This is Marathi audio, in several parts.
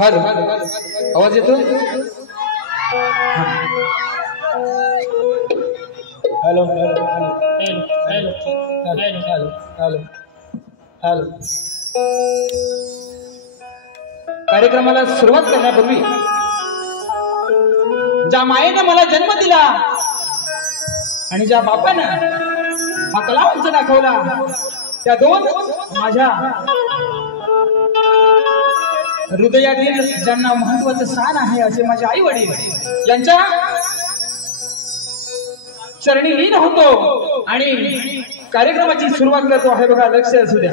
आवाज येतो? Hello hello hello hello hello hello. कार्यक्रमाला सुरुवात करण्यापूर्वी ज्या मायेने मला जन्म दिला आणि ज्या बापानं हा कलावंत दाखवला त्या दोन माझ्या हृदयातील ज्यांना महत्वाचं स्थान आहे असे माझे आई वडील यांच्या चरणी लीन होतो आणि कार्यक्रमाची सुरुवात करतो आहे. बघा, लक्ष असू द्या.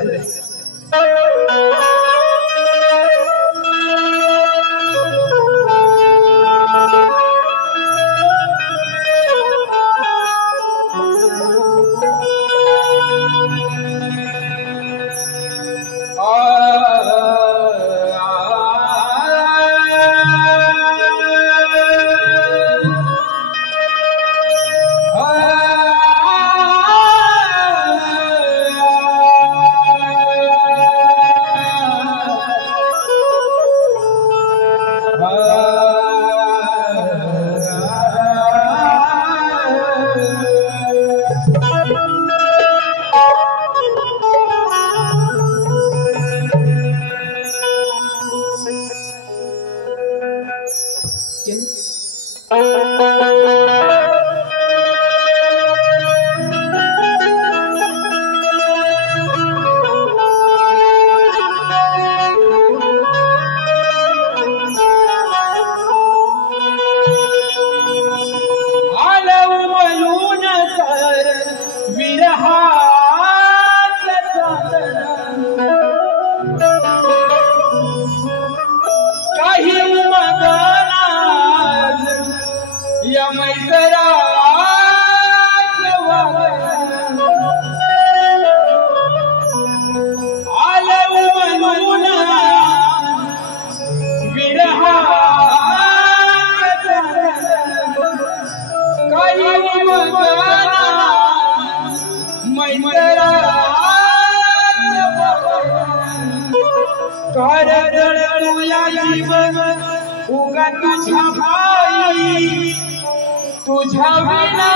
तुझ्या विना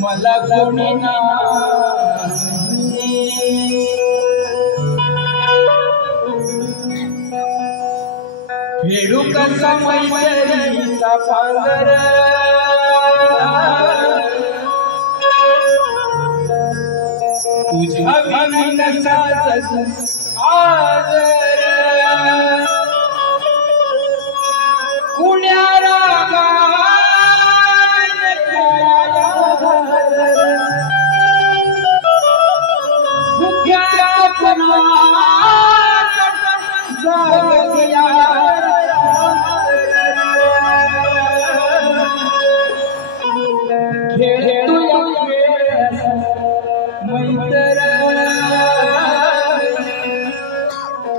मला कोणी फेडू कसा मैत्रीचा पांगर तुझ्या विना आदर कुण्या रागात सुख्या कुणात जागया खेळतोय मैत्र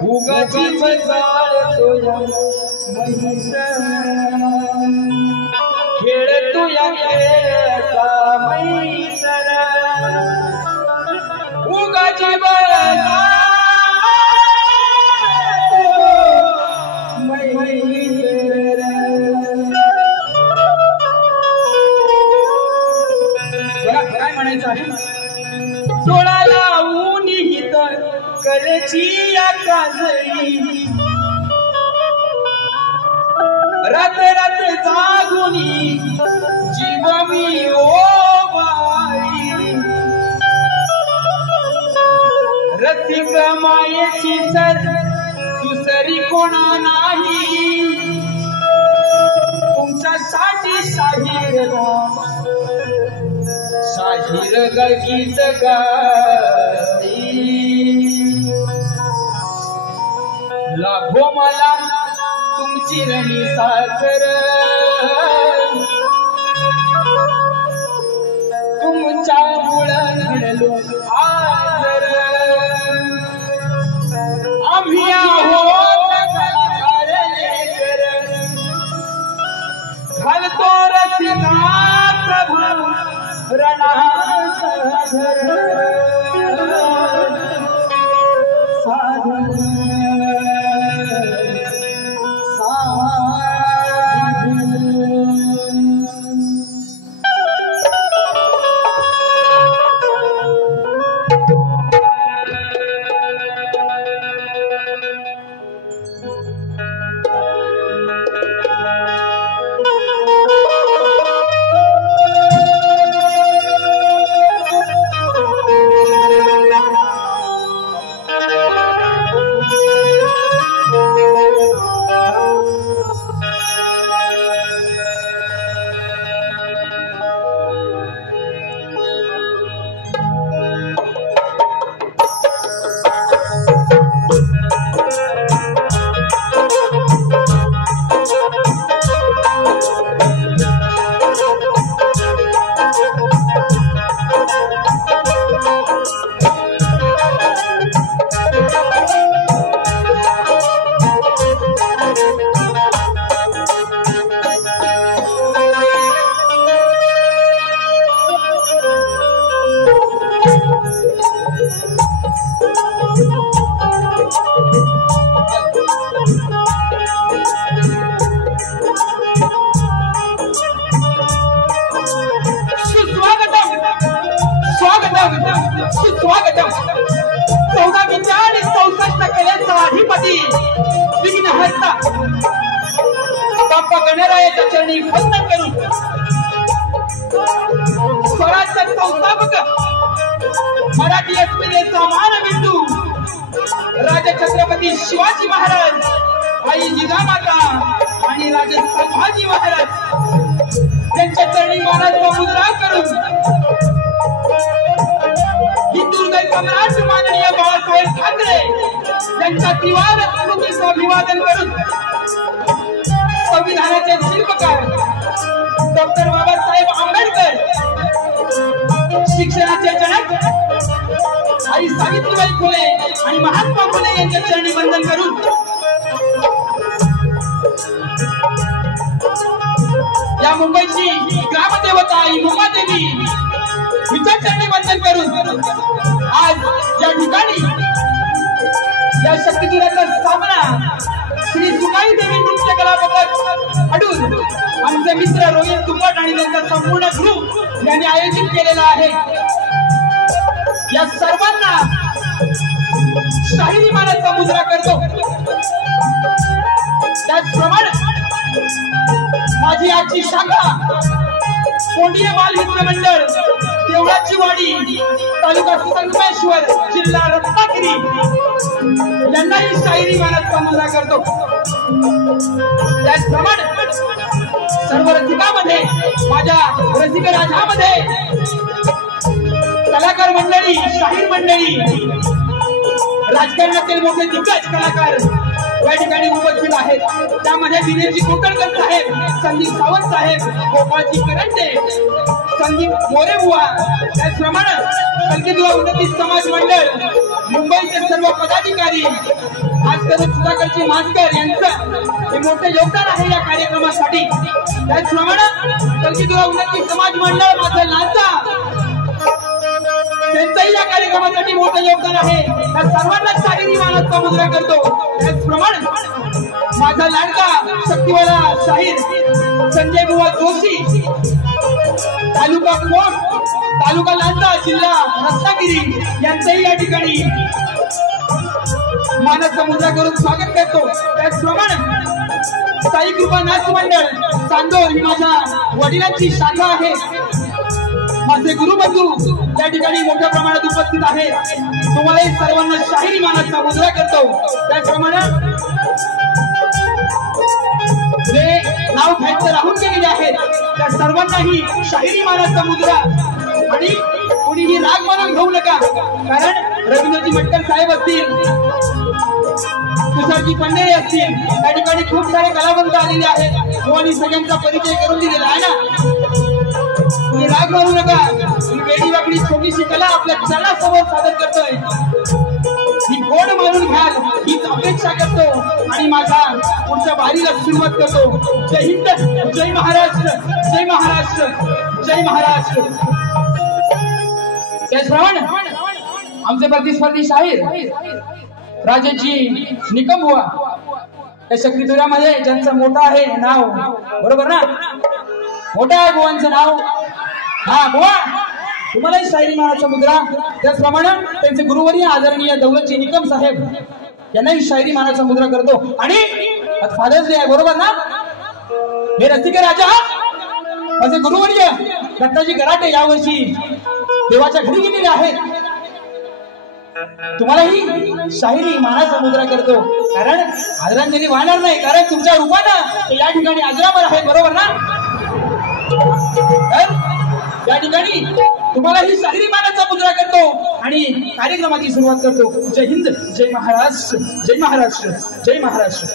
उगाची बजाळतोय खेळतो या खेळाचा मैत्र उगाची बजाळतो मैत्र. काय म्हणायचं आहे? डोळा लावून हित कळची या काजळी रात रात जागुनी जीव मी ओ बाई रसिक मायेची सर दुसरी कोणा नाही तुमच्यासाठी शाहीर गीत गाई लाभो मला तुमची रणी साखर तुमच्या मुळं घडलो आजर आम्ही आहोत कलाकार लेकर घालतो रसिकात रणासागर सागर स्वागतम 1464 कलेचा अधिपती विघ्नहर्ता बाप्पा गणरायाच्या चरणी वंदन करून स्वराज्य संस्थापक मराठी अस्मितेचा मानबिंदू राजा छत्रपती शिवाजी महाराज आई जिजामाता आणि राजे संभाजी महाराज त्यांच्या चरणी मानाचा मुद्रा करून हिंदुहृदय सम्राट माननीय बाळासाहेब ठाकरे यांच्या त्रिवार स्मृतीचं अभिवादन करून संविधानाचे शिल्पकार डॉक्टर बाबासाहेब आंबेडकर शिक्षणाचे जनक आई सावित्रीबाई फुले आणि महात्मा फुले यांच्या चरणी वंदन करून या मुंबईची ग्रामदेवता आई मुंबादेवी हिच्या चरणी वंदन करून आज या ठिकाणी या शक्तिपीठाचा सामना श्री सुकाई देवी नृत्य कला पथक अडून आमचे मित्र रोहित तुंबट आणि त्यांचा संपूर्ण ग्रुप यांनी आयोजित केलेला आहे। या सर्वांना शाहिरी मानाचा मुद्रा करतो। त्याचप्रमाणे माझी आजची शाखा कोंडिये बाल मित्र मंडळ देवळाची वाडी तालुका संगमेश्वर जिल्हा रत्नागिरी यांनाही शाहिरी मानाचा मुद्रा करतो। त्याचप्रमाणे सर्व रसिकांमध्ये माझ्या रसिक राजामध्ये कलाकार मंडळी शाहीर मंडळी राजकारणातील मोठे दिग्गज कलाकार या ठिकाणी उपस्थित आहेत। त्यामध्ये विनयजी कोकणकर साहेब, संदीप सावंत साहेब, गोपाळजी करंडे, संदीप मोरे बुवा, त्याचप्रमाणे कलगीदुआ उन्नती समाज मंडळ मुंबईचे सर्व पदाधिकारी खासकरून सुधाकरजी मास्कर यांचं हे मोठे योगदान आहे या कार्यक्रमासाठी। त्याचप्रमाणे कलगीदुआ उन्नती समाज मंडळ माझं लांजा त्यांचंही या कार्यक्रमासाठी मोठं योगदान आहे। या सर्वांना शाहिरी मानाचा मुद्रा करतो। त्याचप्रमाणे माझा लाडका शक्तिवाला शाहीर संजय बुवा जोशी तालुका कोट तालुका लांजा जिल्हा रत्नागिरी यांचंही या ठिकाणी मानाचा मुद्रा करून स्वागत करतो। त्याचप्रमाणे साई कृपा नाच मंडळ चांदोर ही माझ्या वडिलांची शाखा आहे। माझे गुरुबंधू त्या ठिकाणी मोठ्या प्रमाणात उपस्थित आहेत। तुम्हाला सर्वांना शाहिरी मानाचा मुद्रा करतो। त्याचप्रमाणे नाव घ्यायचं राहून गेलेले आहेत त्या सर्वांनाही शाहिरी मानाचा मुद्रा आणि कुणीही राग मानून घेऊ नका, कारण रवींद्रजी मटकर साहेब असतील, तुषारजी पंढरे असतील, त्या ठिकाणी खूप सारे कलावंत आलेले आहेत. आणि सगळ्यांचा परिचय करून दिलेला आहे ना. तुम्ही राग मानू नका. ही वेडी वाकडी छोटीशी कला आपल्या जनासमोर सादर करतोय. ही गोड मानून घ्याल हीच अपेक्षा करतो आणि माझा पुढच्या वारीला सुरुवात करतो. जय हिंद, जय महाराष्ट्र, जय महाराष्ट्र, जय महाराष्ट्र. त्याचप्रमाणे आमचे प्रतिस्पर्धी शाहीर राजेशजी निकम बुवा या शक्तितुऱ्यामध्ये ज्यांचं मोठं आहे नाव, बरोबर ना, मोठं आहे बुवांचं नाव. हा बुवा, तुम्हालाही शाहिरी मानाचा मुद्रा. त्याचप्रमाणे त्यांचे गुरुवर्य आदरणीय दौलतजी निकम साहेब यांनाही शाहिरी मानाचा मुद्रा करतो. आणि फादर्स डे आहे, बरोबर ना. हे रसिक राजा माझे गुरुवर्य दत्ताजी गराटे यावर्षी देवाच्या घरी गेलेले आहेत. तुम्हालाही शाहिरी मानाचा मुद्रा करतो, कारण आदरांजली वाहणार नाही, कारण तुमच्या रूपानं या ठिकाणी अजरामर आहे, बरोबर ना. या ठिकाणी तुम्हालाही शाहिरी मानाचा मुद्रा करतो आणि कार्यक्रमाची सुरुवात करतो. जय हिंद, जय महाराष्ट्र, जय महाराष्ट्र, जय महाराष्ट्र.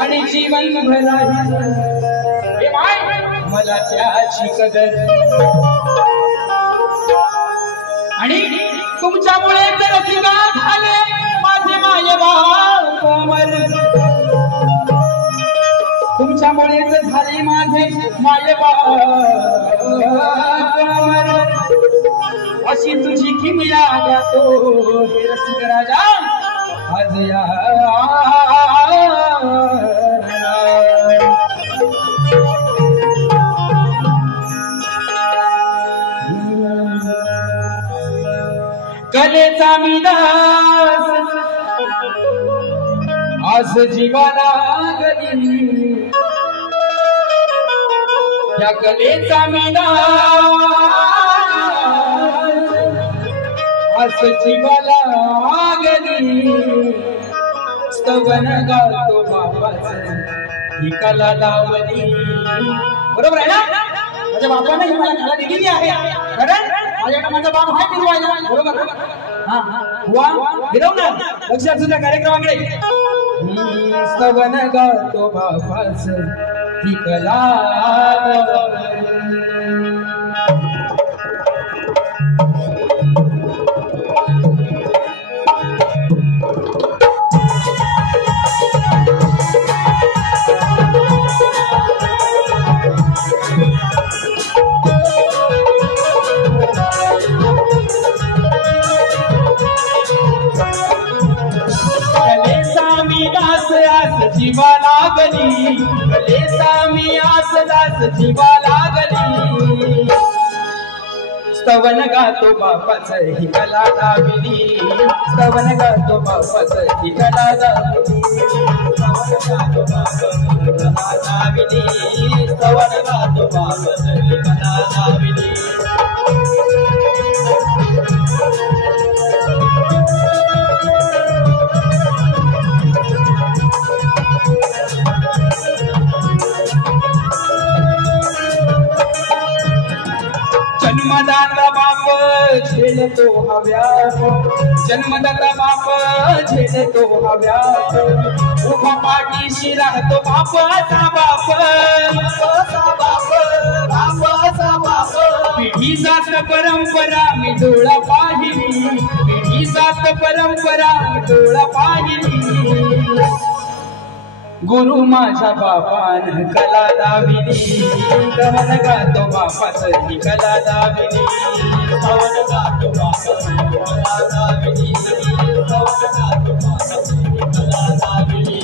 आणि जीवन मला त्याची कदर आणि तुमच्यामुळे तर तिला झाले माझे मायबाप अमर. तुमच्यामुळेच झाले माझे मायबाप अमर. अशी तुझी किमया गातो हे रसिक राजा आज या. कलेचा मी दास आज जीवाला गली, या कलेचा मी दास आज जीवाला गली. स्तवन गातो बाबाचं ही कला लावली. बरोबर आहे ना. माझ्या बापाने ही मला कला दिलेली आहे, कारण माझ्याकडे माझा बाप आहे फिरवायला, बरोबर ना. हा वा फिरवणार लक्षात तुझ्या कार्यक्रमाकडे. स्तवन गातो बाबाचं ही कला कलेचा लागली कलेचा मी आस दास जीवा लागली स्तवन गातो बापाच ही कला दाविली स्तवन गातो बापाच ही कला दाविली स्तवन गातो बापाच ही कला दाविली जन्मदाता बाप झेलतो हव्याप जन्मदाता बाप झेलतो हव्याप उभा पाठीशी राहतो बापाचा बाप पिढी जात परंपरा मी डोळा पाहिली पिढी जात परंपरा मी डोळा पाहिली गुरु माझ्या बापान कला दाविली कवन गातो बापाच ही कला दाविली कवन गातो बापाच ही कला दाविली कवन गातो बापाच ही कला दाविली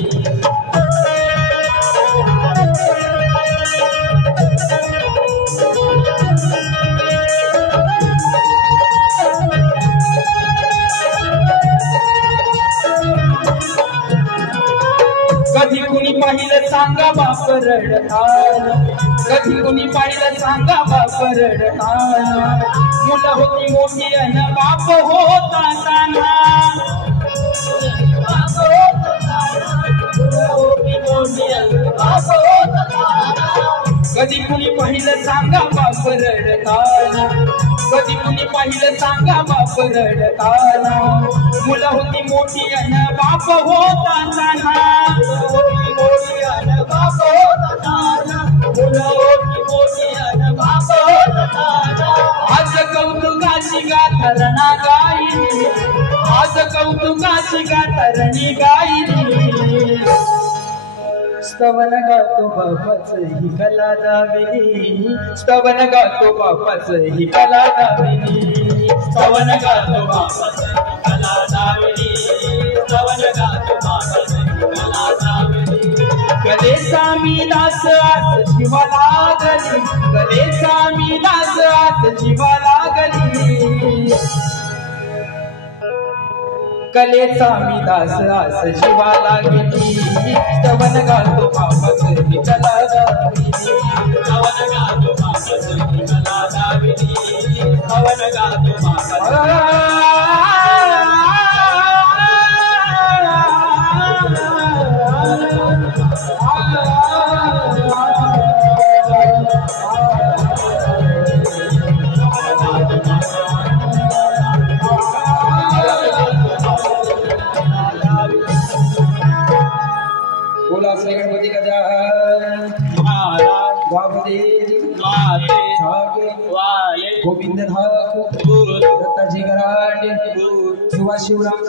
कधी कुणी पाहिलं सांगा बाप रडताना कधी कुणी पाहिलं सांगा बाप रडताना मुलं होती मोठी अन बाप होता ताना कधी कुणी पाहिलं सांगा बाप रडताना कधी कुणी पाहिलं सांगा बाप रडताना मुलं होती मोठी अन बाप होता ताना आज कौतुकाची गाथरणा गायली आज कौतुकाची गाथरणी गायली स्तवन गातो बापाच ही कला दाविली स्तवन गातो बापाच ही कला दाविली स्तवन गातो बापाच ही कला दाविली स्तवन गातो बापाच ही कला दाविली कलेचा मी दास आस जीवा लागली कलेचा मी दास आस जीवा लागली कलेचा मी दास आस जीवा लागली स्तवन गातो बापाच ही कला दाविली स्तवन गातो बापाच ही कला दाविली स्तवन गातो बापाच बोला श्री गणपती गजानन महाराज वाले गोविंद ठाकुर दत्ताजी गराडे शिवा शिवराम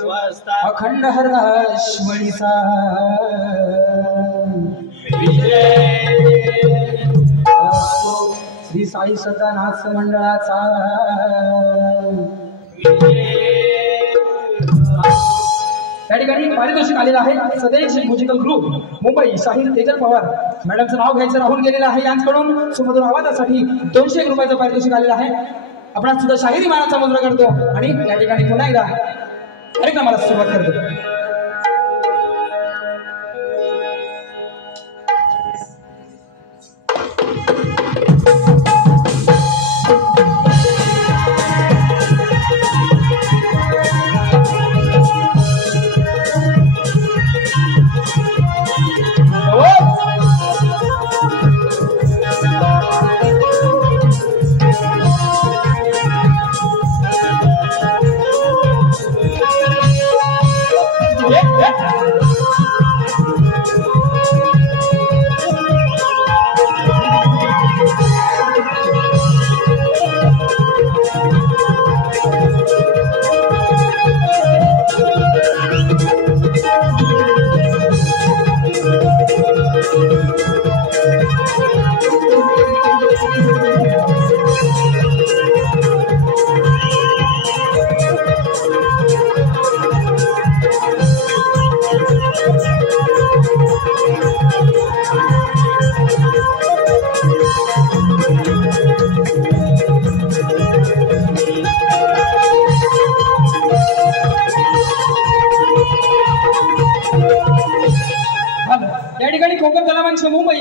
अखंड हरदाश्वळीचा श्री साई सदानाथ मंडळाचा त्या ठिकाणी पारितोषिक आलेलं आहे सदैश म्युझिकल ग्रुप मुंबई शाहीर तेजल पवार मॅडमचं नाव घ्यायचं राहून गेलेलं आहे यांच्याकडून सुमधुर आवाजासाठी 200 रुपयाचं पारितोषिक आलेलं आहे आपण सुद्धा शाहिरी मानाचा मुद्रा करतो आणि या ठिकाणी पुन्हा एकदा कार्यक्रमाला सुरुवात करतो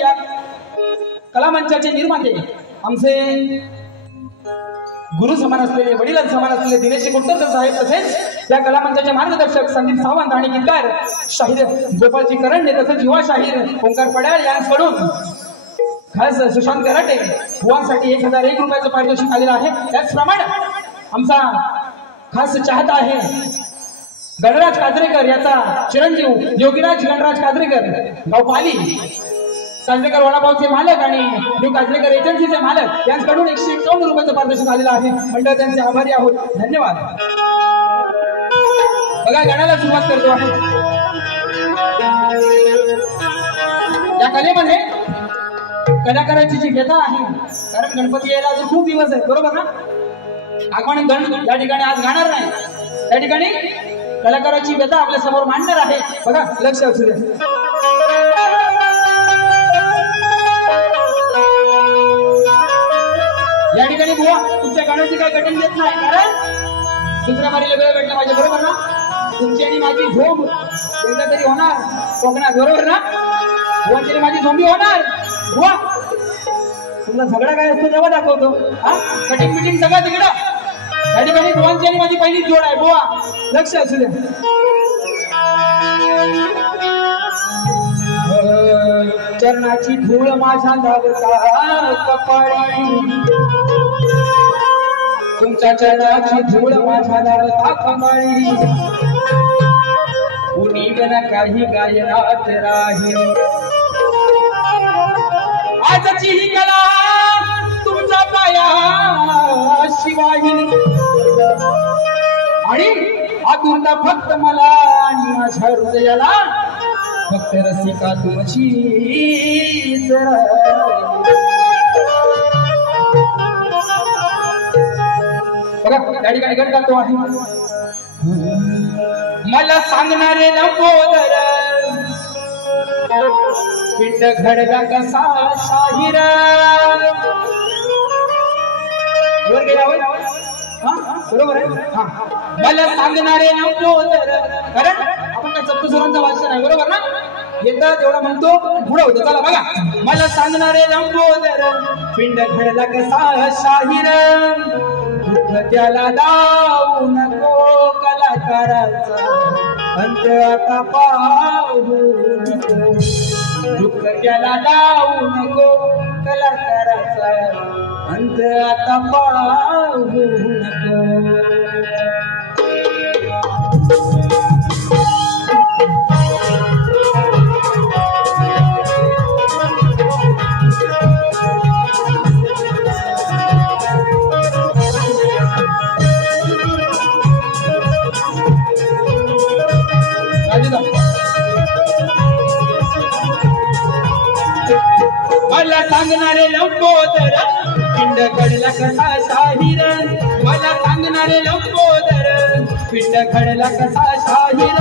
या कलामंचाचे निर्माते आमचे गुरु समान असलेले वडील समान असलेले दिनेश कुलकर्णी साहेब तसेच या कलामंचाचे मार्गदर्शक संदीप सावंत आणि गीतकार शाहीर गोपालजी करंडे तसेच युवा शाहीर ओंकार पडाळ यांकडून खास सुशांत कराटे बुवांसाठी 1001 रुपयाचं पारितोषिक आलेलं आहे। त्याचप्रमाणे आमचा खास चाहता आहे गणराज काजरेकर याचा चिरंजीव योगीराज गणराज काजरेकर गाव पाली काजरेकर वडापावचे मालक आणि न्यू काजरेकर एजन्सीचे मालक यांच्याकडून 151 रुपयाचं पारितोषिक आलेलं आहे। मंडळ त्यांचे आभारी आहोत, धन्यवाद। बघा गाण्याला सुरुवात करतो आहे। या कलेमध्ये कलाकाराची जी व्यथा आहे, कारण गणपती यायला अजून खूप दिवस आहेत, बरोबर ना? आपण गण या ठिकाणी आज गाणार नाही, त्या ठिकाणी कलाकाराची व्यथा आपल्या समोर मांडणार आहे। बघा लक्ष असू द्या। या ठिकाणी बुवा तुमच्या गाण्याची काही कटिंग देत नाही, कारण दुसऱ्या मारीला वेळ भेटला पाहिजे, बरोबर ना? तुमची आणि माझी झोंब एकदा तरी होणार कोकणात, बरोबर ना? बुवांची आणि माझी झोंबी होणार। बुवा तुमचा झगडा काय असतो तेव्हा दाखवतो, हा कटिंग बिटिंग सगळं तिकडं। या ठिकाणी बुवांची आणि माझी पहिली जोड आहे, बुवा लक्ष असू द्या। चरणाची धूळ माझ्या धावता कपाळी, तुमच्या चरणाची धूळ माझ्या धावता कपाळी, कुणी बिना काही गायनात राहील। आजची ही कला तुमचा पाया शिवाय आणि आतुरता फक्त मला आणि माझ्या हृदयाला फक्त रसिका तुमची त्या ठिकाणी गण करतो आहे। मला सांगणारे लंबोदर पिंड घडला कसा शाहीर, वर गेला होय, बरोबर आहे। मला सांगणारे लंबोदर, कारण आपण काय सप्तस्वरांचा वाचन आहे, बरोबर ना? येतं तेवढा म्हणतो पुढे होतं, चला बघा। मला सांगणारे लंबोदर पिंड घडला कसा शाहीर, दुःख त्याला लावू नको कलाकाराचा अंत आता पाहू नको, दुःख त्याला लावू नको कलाकाराचा अंत आता पाहू नको। मला सांगणारे लंबोदर पिंड घडला कसा शाहीर, मला सांगणारे लंबोदर पिंड घडला कसा शाहीर,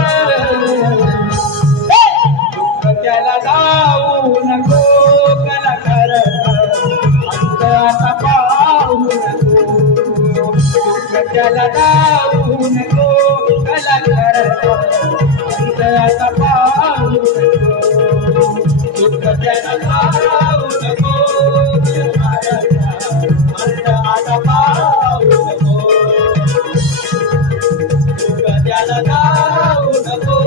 दुःख त्याला लावू नको कलाकाराचा अंत आता पाहू नको, दुःख त्याला लावू नको कलाकाराचा अंत आता पाहू नको, दुःख त्याला लावू नको कलाकाराचा अंत आता पाहू नको, दुःख त्याला लावू नको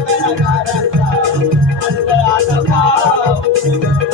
कलाकाराचा अंत आता पाहू नको।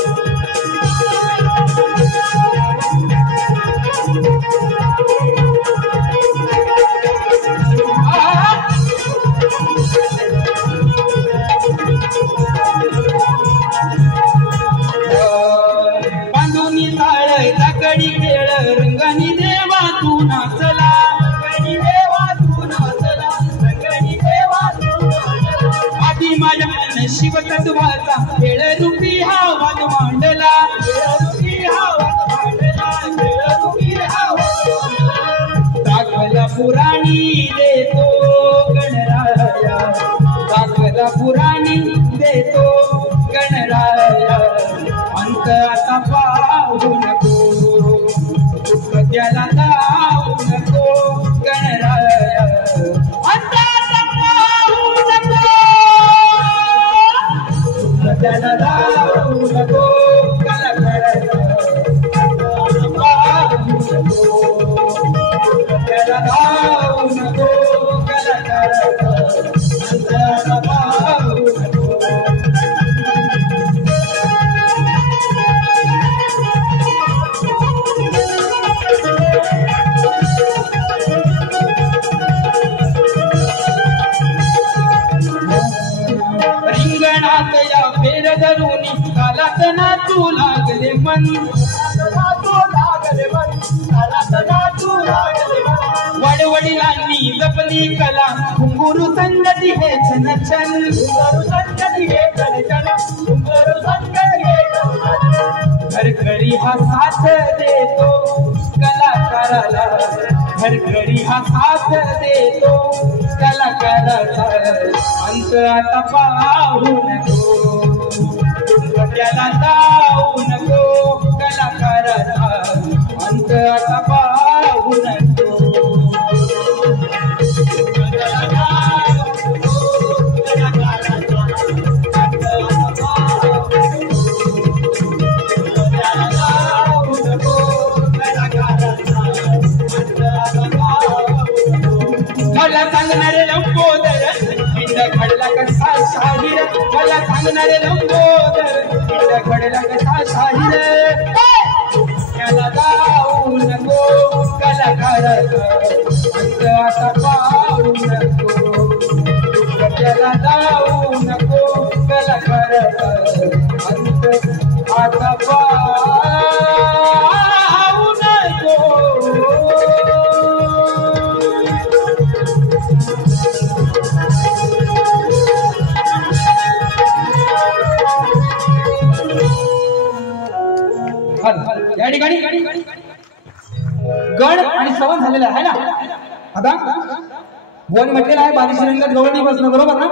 बांधुनी ताळ तकडी खेळ रंगानी देवा तू नाचला, रंगानी देवा तू नाचला, रंगानी देवा तू नाचला, आधी माझ्या नशीब तत्वाचा खेळ रूपी हा वाद मांडला, खेळ रूपी हा वाद मांडला, खेळ रूपी हा वाद मांडला, दाखला पुराणी देतो गणराया, दाखला पुराणी देतो गणराया, अंत आता पाहू नको, दुःख त्याला लावू नको गणराया, अंत आता पाहू नको, दुःख त्याला लावू नको घरात नाचू लागले मन, वडवडिलांनी जपली कला, घुंगरू संगती हे छन छन, घरघरी हा साथ देतो कलाकाराला, घरघरी हा साथ देतो कलाकाराला, अंत आता पाहू नको, त्याला जाऊ नको कलाकाराला, अंत आता पाहू नको. मला सांगणारे लंबोदर पिंड घडला कसा शाहीर, मला सांगणारे लंबोदर पिंड घडला कसा शाहीर, त्याला जाऊ नको कलाकाराला, अंत आता पाहू नको, त्याला जाऊ नको कलाकाराला, अंत आता पाहू नको. या ठिकाणी गड आणि सवन झालेला आहे ना. आता बुवानी म्हटलेलं आहे बारीशी रंगत गवळणी बसणं, बरोबर ना.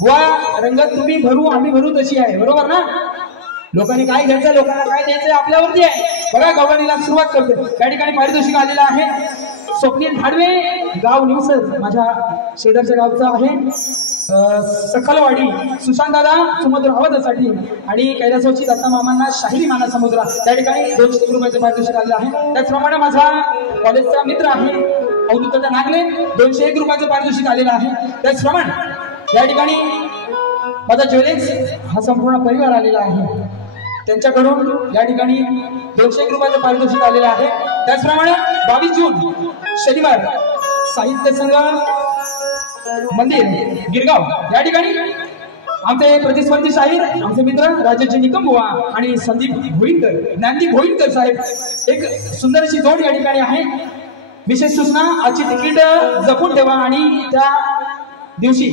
बुवा रंगत तुम्ही भरू आम्ही भरू तशी आहे, बरोबर ना. लोकांनी काय घ्यायचं लोकांना काय द्यायचं आपल्यावरती आहे. बघा गवळणीला सुरुवात करतो. त्या ठिकाणी पारितोषिक आलेलं आहे. स्वप्नील धाडवे गाव निवसर माझ्या शेजारच्या गावचं आहे. सखलवाडी सुशांत दादा समुद्र आवाजासाठी आणि कैलासवाची दत्ता मामांना शाहिरी माना समुद्र, त्या ठिकाणी 200 रुपयाचं पारितोषिक आलेलं आहे. त्याचप्रमाणे माझा कॉलेजचा मित्र आहे अवधूत नागले 201 रुपयाचं पारितोषिक आलेलं आहे. त्याचप्रमाणे या ठिकाणी माझा ज्वेलर्स हा संपूर्ण परिवार आलेला आहे. त्यांच्याकडून या ठिकाणी 201 रुपयाचं पारितोषिक आलेलं आहे. त्याचप्रमाणे 22 जून शनिवार साहित्य संघ मंदिर गिरगाव या ठिकाणी आमचे प्रतिस्पर्धी शाहीर आमचे मित्र राजेश निकम बुवा आणि संदीप भोईणकर ज्ञानदीप भोईणकर साहेब एक सुंदर अशी जोड या ठिकाणी आहे. विशेष सूचना आजची तिकीट जपून ठेवा आणि त्या दिवशी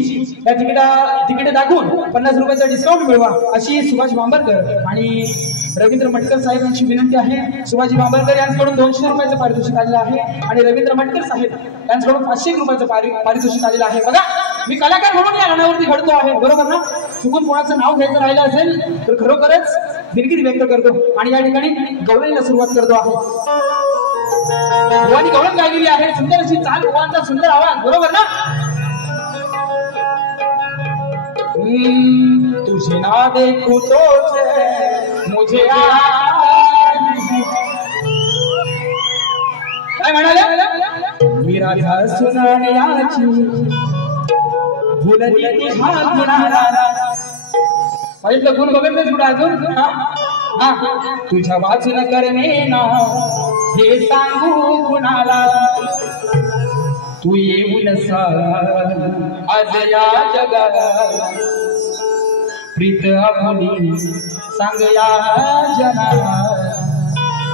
त्या तिकीट दाखवून 50 रुपयाचा डिस्काउंट मिळवा अशी सुभाष बांबरकर आणि रवींद्र मटकर साहेब यांची विनंती आहे. सुभाष बांबरकर यांच्याकडून 200 रुपयाचं पारितोषिक आलेलं आहे आणि रवींद्र मटकर साहेब यांच्याकडून 500 रुपयाचं पारितोषिक आलेलं आहे. बघा मी कलाकार म्हणून या रणावरती घडतो आहे, बरोबर ना. चुकून कोणाचं नाव घ्यायचं राहिलं असेल तर खरोखरच दिलगिरी व्यक्त करतो आणि या ठिकाणी गवळणीला सुरुवात करतो आहे. बुवानी गवळण गायलेली आहे. सुंदर अशी चाल, बुवांचा सुंदर आवाज, बरोबर ना. तुझे ना देखू तो मुझे काय म्हणाले मी राधा सुनाण्याची भुलली ती हा गुणाला पाहिलं गुण बघितलं कुठं अजून. तुझ्या वाचून करणे ना हे सांगू कुणाला तू येऊन आज या जगात प्रीत आपली सांग या जगाला.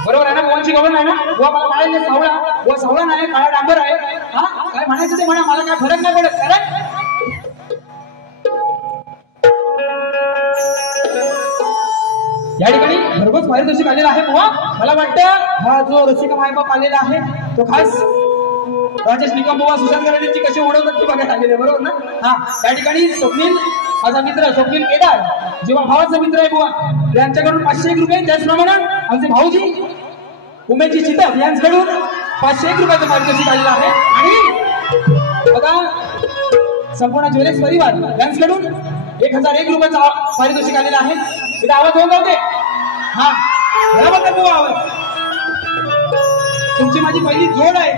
बरोबर आहे ना. बुवांची गवळण आहे ना. बुवा मला म्हणायला सावळा, बुवा सावळा नाही काळा डांबर आहे. हा काय म्हणायचं ते म्हणा, मला काय फरक नाही पडत. अरे या ठिकाणी भरघोस पारितोषिक आलेला आहे. बुवा मला वाटतं हा जो रसिका मायबाप आलेला आहे तो खास राजेश निकम बुवा सुशांत गवळणीची कशी उडवतात ती बघायला आलेले, बरोबर ना. हा त्या ठिकाणी स्वप्नील माझा मित्र स्वप्नील केदार जेव्हा भावाचा मित्र आहे बुवा यांच्याकडून 501 रुपये. त्याचप्रमाणे आमचे भाऊजी उमेशजी चितप यांच्याकडून 501 रुपयाचं पारितोषिक आलेलं आहे. आणि बघा संपूर्ण ज्वेलर्स परिवार यांच्याकडून 1001 रुपयाचं पारितोषिक आलेलं आहे. इथे आवाज होऊन जाऊ दे. हा बरोबर का बुवा आवाज. तुमची माझी पहिली जोड आहे.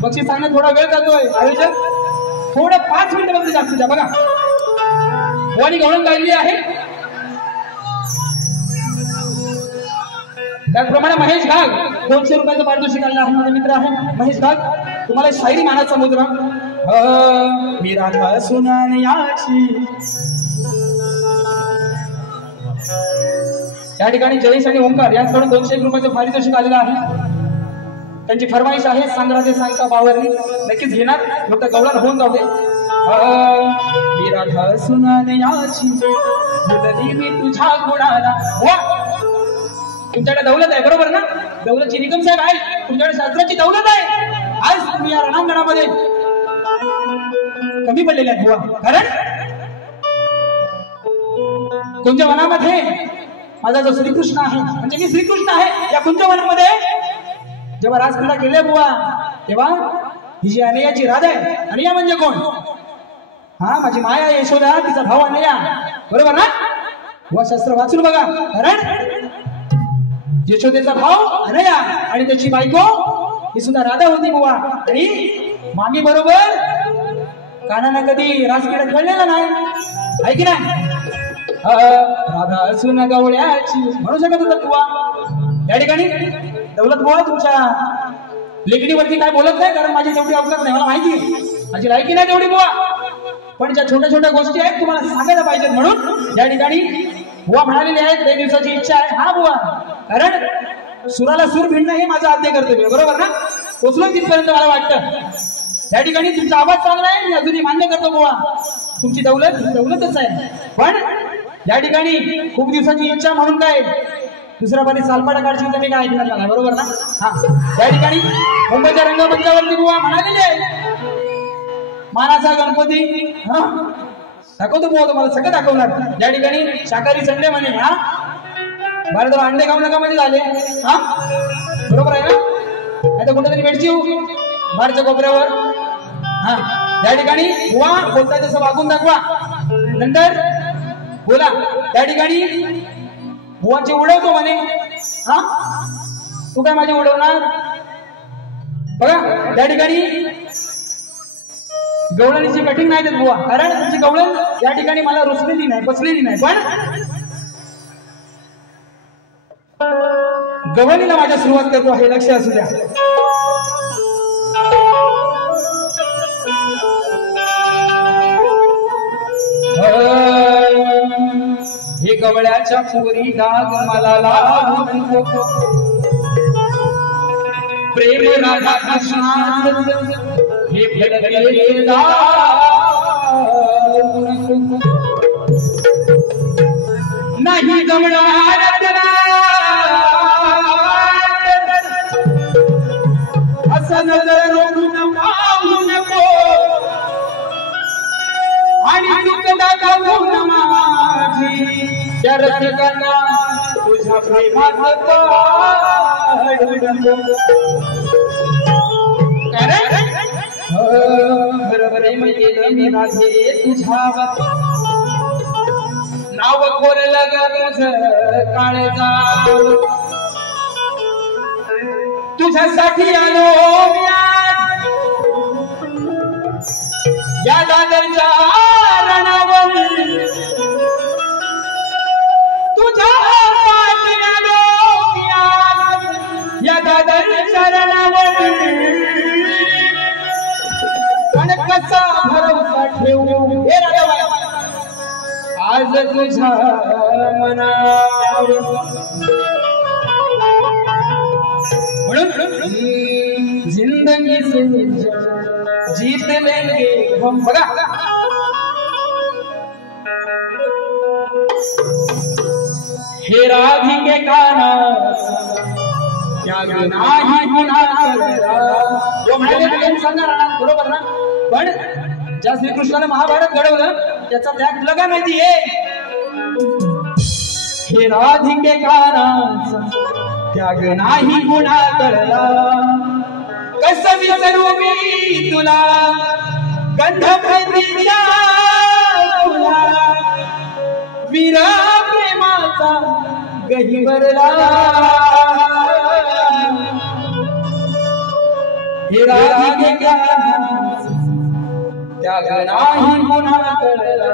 बक्षीस सांगण्यात थोडा वेळ जातोय. आयोजक थोडं 5 मिनिटं मध्ये जास्त द्या. बघा बुवानी गवळण गायलेली आहे. त्याचप्रमाणे महेश घाग 200 रुपयाचं पारितोषिक आलेलं आहे. माझा मित्र आहे महेश घाग. तुम्हाला शायरी मानाचा मुद्रा मी राधा सुनाण्याची या ठिकाणी जयेश आणि ओंकार यांच्याकडून 201 रुपयाचं पारितोषिक आलेलं आहे. त्यांची फरमाईश आहे सांगराजे सांगता बावरनी नक्कीच घेणार. फक्त गवळण होऊन जाऊ दे. मी राधा सुनानयाची बुडली मी तुझ्या गुणाला. तुमच्याकडे दौलत आहे बरोबर ना. दौलतची निकम साहेब आहे. तुमच्याकडे शास्त्राची दौलत आहे. आज तुम्ही या रणांगणामध्ये कमी पडलेले आहेत बुवा. कारण कुंजवनामध्ये माझा जो श्रीकृष्ण आहे म्हणजे मी श्रीकृष्ण आहे. या कुंजवनामध्ये जेव्हा रासक्रीडा केल्या बुवा तेव्हा ही जी अनयाची राधा आहे. अनया म्हणजे कोण. हा माझी माया यशोदा तिचा भाऊ अनया बरोबर ना. बुवा शास्त्र वाचून बघा. कारण यशोदेचा भाव अनया आणि त्याची बायको ही सुद्धा राधा होती बुवा. आणि मामी बरोबर कानाला कधी रासक्रीडा खेळलेला नाही आहे की नाही. राधा असून गवळ्याची म्हणू शकत होता बुवा. या ठिकाणी दौलत बुवा तुमच्या लेखणीवरती काय बोलत नाही. कारण माझी तेवढी अवकाश नाही मला माहिती आहे. माझी लायकी नाही तेवढी बुवा. पण ज्या छोट्या छोट्या गोष्टी आहेत तुम्हाला सांगायला पाहिजेत म्हणून या ठिकाणी बुवा म्हणालेले आहेत. 2 दिवसाची इच्छा आहे. हा बुवा कारण सुराला सूर भिडणं हे माझं आद्य कर्तव्य बरोबर ना. पोचलो तिथपर्यंत मला वाटतं. या ठिकाणी तुमचा आवाज चांगला आहे. मी अजूनही मान्य करतो बुवा. तुमची दौलतच आहे. पण या ठिकाणी खूप दिवसाची इच्छा म्हणून काय दुसऱ्या बारी सालपाडा काढशील तर मी काय ऐकणार नाही बरोबर ना. हा या ठिकाणी मुंबईच्या रंगमंचावरती बुवा म्हणालेले मानाचा गणपती दाखवतो बुवा तुम्हाला सगळं दाखवणार. या ठिकाणी शाकाहारी संडे म्हणे. हा भारताला अंडे खाऊ नका मध्ये झाले. हा बरोबर आहे ना. नाही तर कुठेतरी भेटची बाहेरच्या कोपऱ्यावर. हा या ठिकाणी बुवा बोलताय तसं वागून दाखवा. नंतर बोला. त्या ठिकाणी बुवांची उडवतो म्हणे. हा तू काय माझी उडवणार बघा. त्या ठिकाणी गवळणीची कटिंग नाही देत बुवा. कारण तुमची गवळण या ठिकाणी मला रुसलेली नाही बसलेली नाही. पण गवळणीला माझ्या सुरुवात करतो हे लक्ष असू द्या. हे गवळ्याच्या पोरी डाग मला लावून प्रेम राधा कृष्ण हे फडकले नाही गवळा असं नजर रोखून पाहू नको आणि तुझा दाखवून माझी त्या रसिकांना तुझ्या प्रेमात प्रेम केलं मी राधे तुझ्यावर नाव कोरलं ग तुझं काळजा तुझ्यासाठी आलो मी या दादरच्या रणावर तुझ्या पाठी आलो या दादरच्या रणावर पण कसा भरोसा ठेवू हे आज तुझ्या मनावर म्हणून जिंदगी से जीत लेंगे हम बघा. हे राधिके काना त्याग नाही गुन्हा सांगा बरोबर ना. पण ज्या श्रीकृष्णाने महाभारत घडवलं त्याचा त्याग तुला काय माहितीये. हे राधिके काना त्याग नाही गुन्हा कळला कसं विसरू मी तुला गंध प्रेमीच्या तुला वीरा प्रेमाचा गहिवरला हे राधिके त्याग नाही गुन्हा कळला.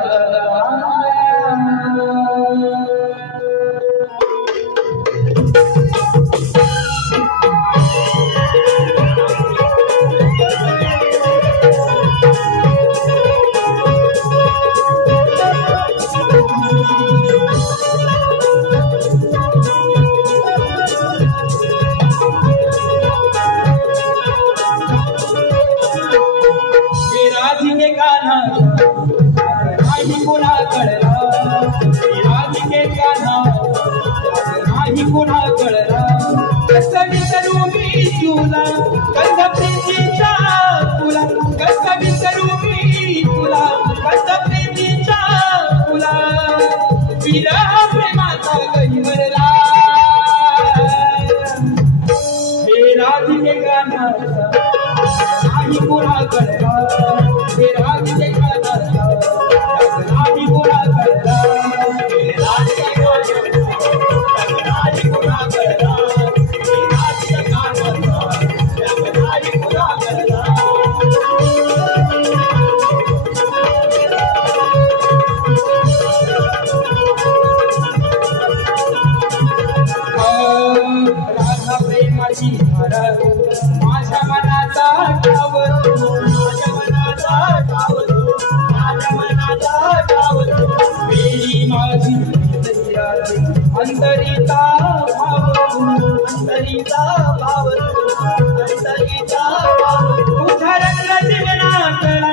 नाही कुणा कळला कसं विसरू मी तुला कसं प्रीतीच्या तुला कसं विसरू मी तुला कसं प्रीतीच्या तुला विरह प्रेमाचा गहिवरला हे राधिके गाण्याचा नाही कुणा कळला हे राधिके गाण्याचा नाही कुणा कळला हे राधिके गाण्याचा नाही कुणा कळला हे राधिके गाण्याचा नाही कुणा कळला राधा प्रेमाची धारा माझ्या मनाचा ठावतो माझ्या मनाचा ठावतो माझ्या मनाचा ठावतो वेळी माझी अंतरिता भावतो अंतरिता भावतो अंतरिता भावतो तुझा रंग जीवनातला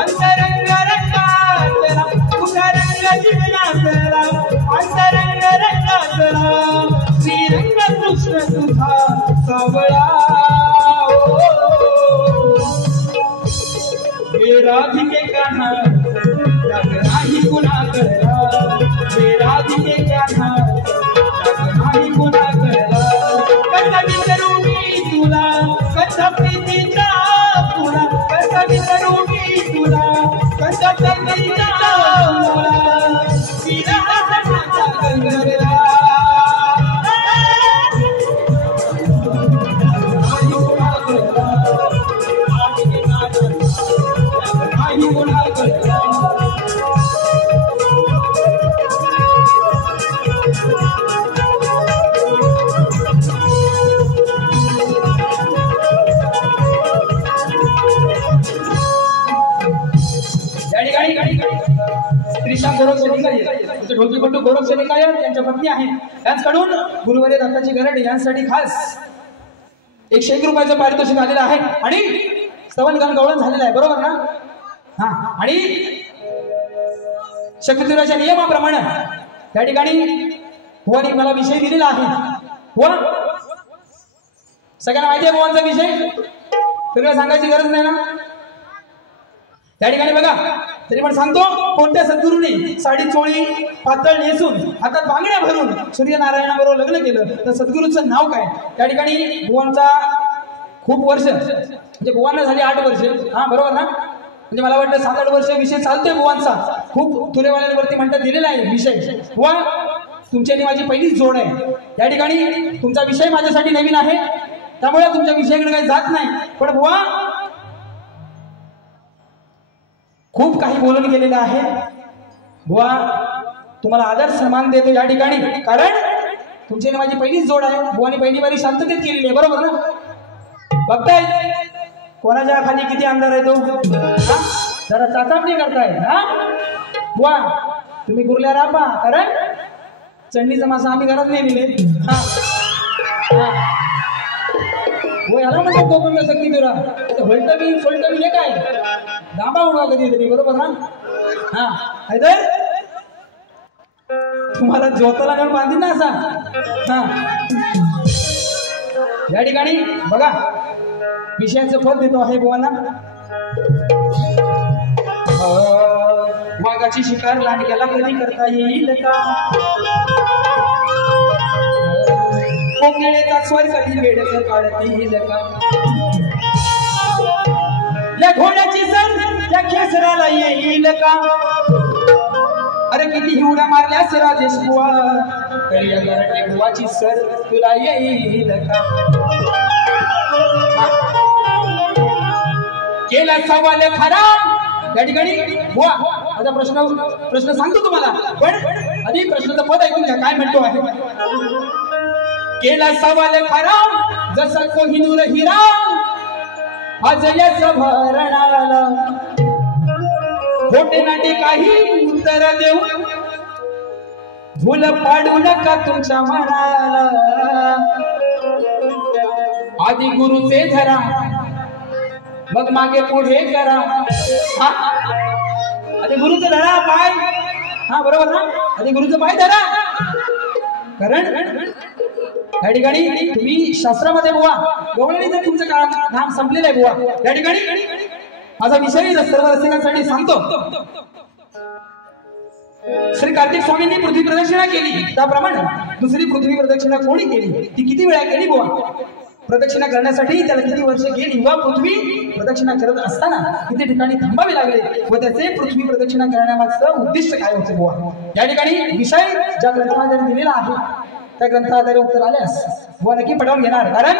अंतरंग रंगातला तुझा रंग जीवनातला अंतरंग रंगातला श्रीरंग कृष्ण तुझा सावळा हे राधिके गाणा नाही कुणा कळला हे राधिके गाणा नाही कुणा कळला कसं विसरू मी तुला कसं प्रीतीचा तुला कसं विसरू मी तुला कसं प्रीतीचा तुला विरह प्रेमाचा गहिवरला ढोलकीपट्टू गोरख निकाय यांच्या पत्नी आहेत त्यांच्याकडून गुरुवारी दत्ताची गरड यांसाठी खास 101 रुपयाचं पारितोषिक आलेलं आहे आणि स्तवन गान गवळण झालेलं आहे बरोबर ना हा आणि शक्तिदेवाच्या नियमाप्रमाणे त्या ठिकाणी भुवानी मला विषय दिलेला आहे व सगळ्यांना माहिती आहे भुवांचा विषय सगळं सांगायची गरज नाही ना त्या ठिकाणी बघा तरी पण सांगतो कोणत्या सद्गुरूने साडी चोळी पातळ नेसून हातात बांगड्या भरून सूर्यनारायणाबरोबर लग्न केलं तर सद्गुरूचं नाव काय त्या ठिकाणी भुवांचा खूप वर्ष म्हणजे भुवांना झाली 8 वर्ष हा बरोबर ना म्हणजे मला वाटतं 7-8 वर्ष विषय चालतोय भुवांचा खूप तुलेवाल्यांवरती म्हणतात दिलेला आहे विषय बुवा तुमची आणि माझी पहिलीच जोड आहे त्या ठिकाणी तुमचा विषय माझ्यासाठी नवीन आहे त्यामुळे तुमच्या विषयाकडे काही जात नाही पण बुवा खूप काही बोलून गेलेलं आहे बुवा तुम्हाला आदर सन्मान देतो या ठिकाणी कारण तुमची आणि माझी पहिलीच जोड आहे बुवानी पहिली बारी शांततेत केलेली आहे बरोबर ना बघताय कोणाच्या खाली किती आमदार आहे तो जरा चाचापणी करताय हा बुवा तुम्ही गुरल्या राहा कारण चढणीचा मासा आम्ही घरात नाही दिले वो याला म्हणतो कोकण शक्ती तुरा होलटवी सोलटवी हे काय दाबा उडवा कधीतरी बरोबर ना हा हैदर तुम्हाला जोताला घेऊन बांधीन ना असा हा या ठिकाणी बघा विषयाचं फल देतो आहे बुवांना वाघाची शिकार लांडग्याला कधी करता येईल का कोकिळेचा स्वर कधी वेडच काढता येईल का या घोड्याची सर या खेसराला येईल का अरे किती उड्या मारल्यास राजेश बुवा तरी या गरटे बुवाची सर तुला येईल का केला सवाल खरा या ठिकाणी बुवा आता प्रश्न सांगतो तुम्हाला पण आधी प्रश्नाचं पद ऐकून घ्या काय म्हणतो आहे केला सवाल खरा जसा कोहिनूर हिरा आज यश भरणाला खोटे नाटे काही उत्तर देऊ भूल पाडू नका तुमच्या मनाला आधी गुरुचे धरा मग मागे पुढे करा आधी गुरुचं धरा पाय हा बरोबर ना आधी गुरुचं पाय धरा कारण या ठिकाणी तुम्ही शास्त्रामध्ये बुवा गवळणी तर तुमचं काम संपलेलं आहे बुवा. या ठिकाणी माझा विषय सर्व रसिकांसाठी सांगतो. श्री कार्तिक स्वामींनी पृथ्वी प्रदक्षिणा केली, त्याप्रमाणे दुसरी पृथ्वी प्रदक्षिणा कोणी केली, ती किती वेळा केली बुवा? प्रदक्षिणा करण्यासाठी त्याला किती वर्ष गेली व पृथ्वी प्रदक्षिणा करत असताना किती ठिकाणी थांबावे लागले व त्याचे पृथ्वी प्रदक्षिणा करण्यामागचं उद्दिष्ट काय होते बुवा? या ठिकाणी विषय ज्या ग्रंथामध्ये दिलेला आहे त्या ग्रंथाद्वारे उत्तर आल्यास बुवा नक्की पटवून घेणार. कारण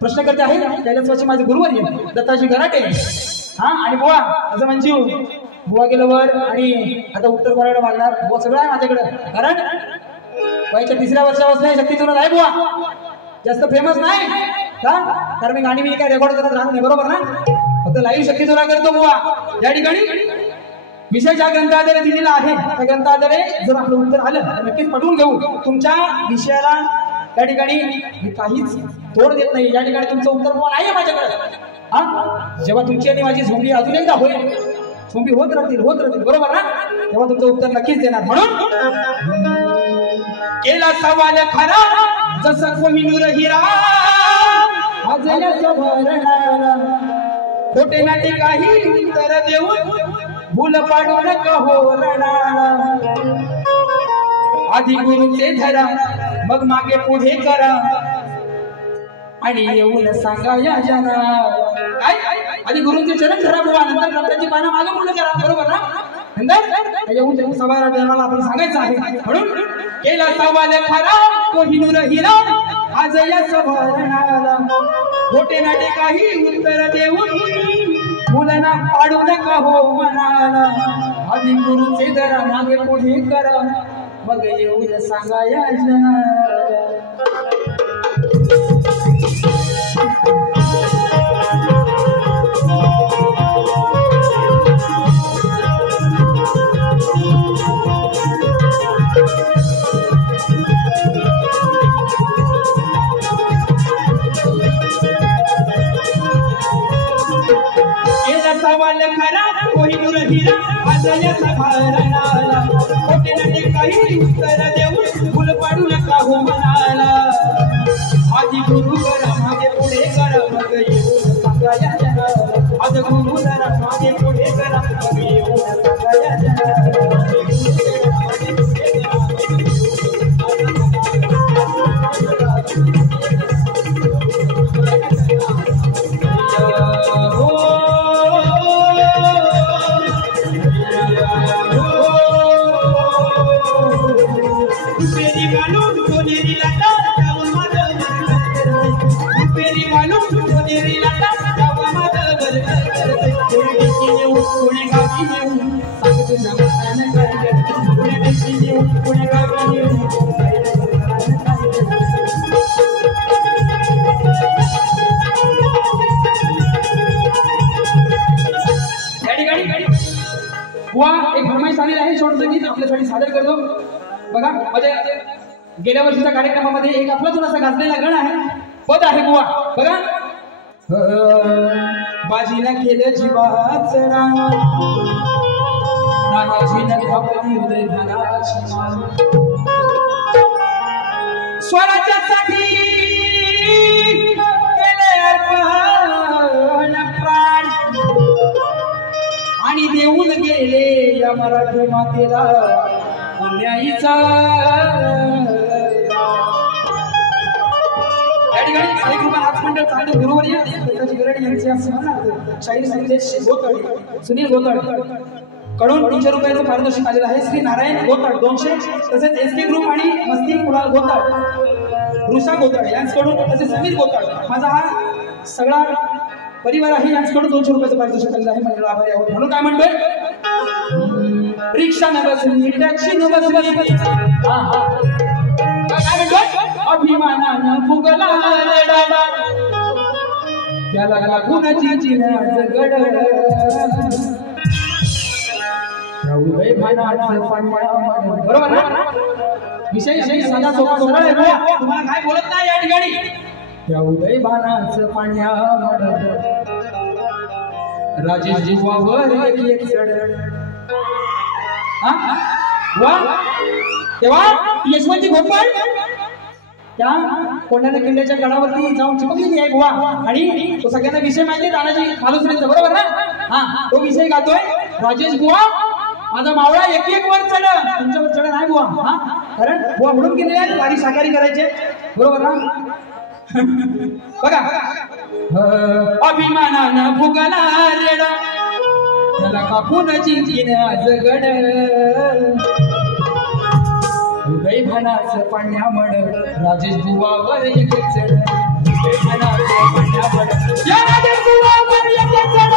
प्रश्नकर्ते आहे कैलासवासी माझे गुरुवर्य दत्ताजी गराटे आणि बुवा असं म्हणजे बुवा गेलं वर आणि आता उत्तर कोणाकडे मागणार? बुवा सगळं आहे माझ्याकडे. कारण वयाच्या 3ऱ्या वर्षापासून नाही शक्ती तुला नाही बुवा, जास्त फेमस नाही का? कारण मी गाणी काय रेकॉर्ड करत राहत नाही, बरोबर ना? फक्त लाईव्ह शक्ती तुला करतो बुवा. या ठिकाणी विषय ज्या ग्रंथाद्वारे दिलेला आहे त्या ग्रंथाद्वारे जर आपलं उत्तर आलं तर नक्कीच पटवून घेऊ. तुमच्या विषयाला त्या ठिकाणी मी काहीच तोड देत नाही. या ठिकाणी तुमचं उत्तर बुवा नाही आहे माझ्याकडे. जेव्हा तुमची आणि माझी झोंबी अजून एकदा होईल, झोंबी होत राहतील बरोबर ना, तेव्हा तुमचं उत्तर नक्कीच देणार. म्हणून केला सवाल खरा जसं कोहिनूर हिरा खोटे नाटे काही उत्तर देऊन भूल पाडू नका हो रणाला. आधी गुरुचे धरा मग मागे पुढे करा आणि येऊन सांगा या जना. आधी गुरुंचे चरण धरा बुवा, नंतर ग्रंथाची पानं मागे पुढे करा, बरोबर ना? नंतर येऊन सभा जनाला आपण सांगायचं आहे. म्हणून केला सवाल खरा कोहिनूर हिरा आज या सभारणाला खोटे नाटे काही उत्तर देऊन मुलांना पाडू नका हो मनाला. आधी गुरुचे धरा मागे पुढे करा मग येऊन सांगा या जना. सवाल खरा कोहिनूर हिरा आज या सभारणाला खोटे नाटे काही उत्तर देऊन भूल पाडू नका हो मनाला. आधी गुरु करा मागे पुढे करा मग येऊन सांगा या जना. आधी गुरु करा मागे पुढे करा मग येऊन सांगा या जना. एक फरमाईश आलेली आहे, छोटं गीत आपल्यासाठी सादर करतो. बघा म्हणजे गेल्या वर्षीच्या कार्यक्रमामध्ये एक आपला थोडासा गाजलेला गण आहे, पद आहे बुवा. बघा बाजीनं केलं जीवाचं रान नानाजीनं थापली उदय धनाची मान. स्वराज्यासाठी केले अर्पण प्राण आणि देऊन गेले या मराठी मातेला पुण्याईचा. या ठिकाणी साईकृपा नाच मंडळ चालू गुरुवर्य दत्ताजी गराटे यांचे स्मरणार्थ शाहीर संदेश गोतळ सुनील गोतळ कडून 300 रुपयाचं पारितोषिक आलेलं आहे. श्री नारायण गोतळ 200, तसेच एसके ग्रुप आणि मस्ती कुणाल गोतळ ऋषा गोतळ यांच्याकडून, तसेच समीर गोतळ माझा हा सगळा परिवार आहे यांच्याकडून 200 रुपयाचं पारितोषिक आलेलं आहे. मंडळ आभारी आहोत. म्हणून काय म्हणतोय, रिक्षा न बसली टॅक्सी न बसली काय म्हणतोय, अभिमानानं फुगला रडाडा त्याला लागूनची चिन्हाचं गड उदय भानाचं पांढरा. बरोबर ना? विषय साधा सोपा सरळ आहे. तुम्हाला काय बोलत नाही या ठिकाणी. त्या उदय भानाचं पांढऱ्या मड राजेश जीवावर एक चढ वा तेव्हा यशवंती घोटपाळ त्या कोंढाणा किल्ल्याच्या गडावरती जाऊन चिपकलेली आहे बुवा आणि तो सगळ्यांना विषय माहिती तानाजी मालुसरेंचा बरोबर ना हा तो विषय गातोय राजेश बुवा माझा मावळा एक वर चढ तुमच्यावर चढ नाही बुवा हा कारण बुवा म्हणून गेलेले आहेत वारी साकारी करायचे बरोबर ना बघा अभिमानानं फुगला रेड त्याला कापून जिंकीन आज गड उदयभनाचं पाण्यामड राजेश बुवावर एक चढ उदयभनाचं पाण्यामड या राजेश बुवावर एक चढ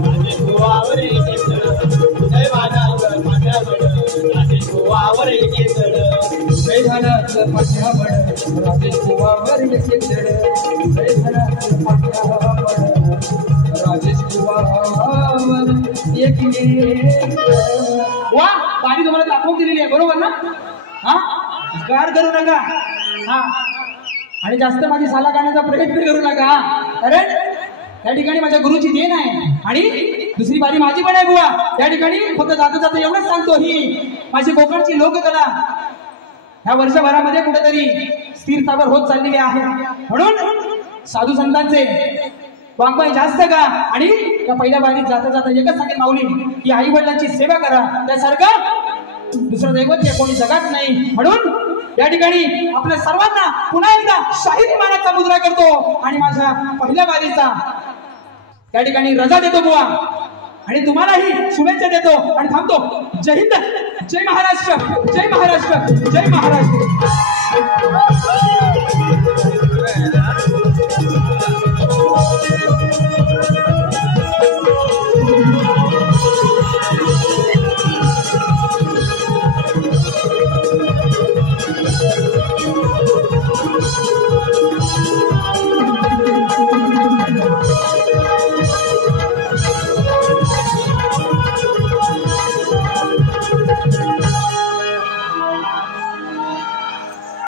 राजेश बुवावर एक चढ उदयभनाचं पाण्यामड राजेश बुवावर एक चढ उदयभनाचं पाण्यामड राजेश बुवावर एक चढ उदयभनाचं पाण्यामड राजेश बुवावर एक वा पाणी तुम्हाला दाखवून दिलेली आहे बरोबर ना हा गाड करू नका हा आणि जास्त माझी साला काढण्याचा प्रयत्न करू नका कारण त्या ठिकाणी माझ्या गुरुची देण आहे आणि दुसरी बारी माझी पण आहे बुवा त्या ठिकाणी फक्त जाता जाता एवढंच सांगतो ही माझी कोकणची लोककला ह्या वर्षभरामध्ये कुठेतरी स्थिरतावर होत चाललेली आहे म्हणून साधू संतांचे वाङ्मय जास्त का आणि त्या पहिल्या बारीत जाता जाता एकच सांगेल माऊली की आई वडिलांची सेवा करा त्यासारखं दुसरं दैवत कोणी जगात नाही म्हणून या ठिकाणी आपल्या सर्वांना पुन्हा एकदा शाहिरी मानाचा मुद्रा करतो आणि माझ्या पहिल्या बारीचा त्या ठिकाणी रजा देतो बुवा आणि तुम्हालाही शुभेच्छा देतो आणि थांबतो जय हिंद जय महाराष्ट्र जय महाराष्ट्र जय महाराष्ट्र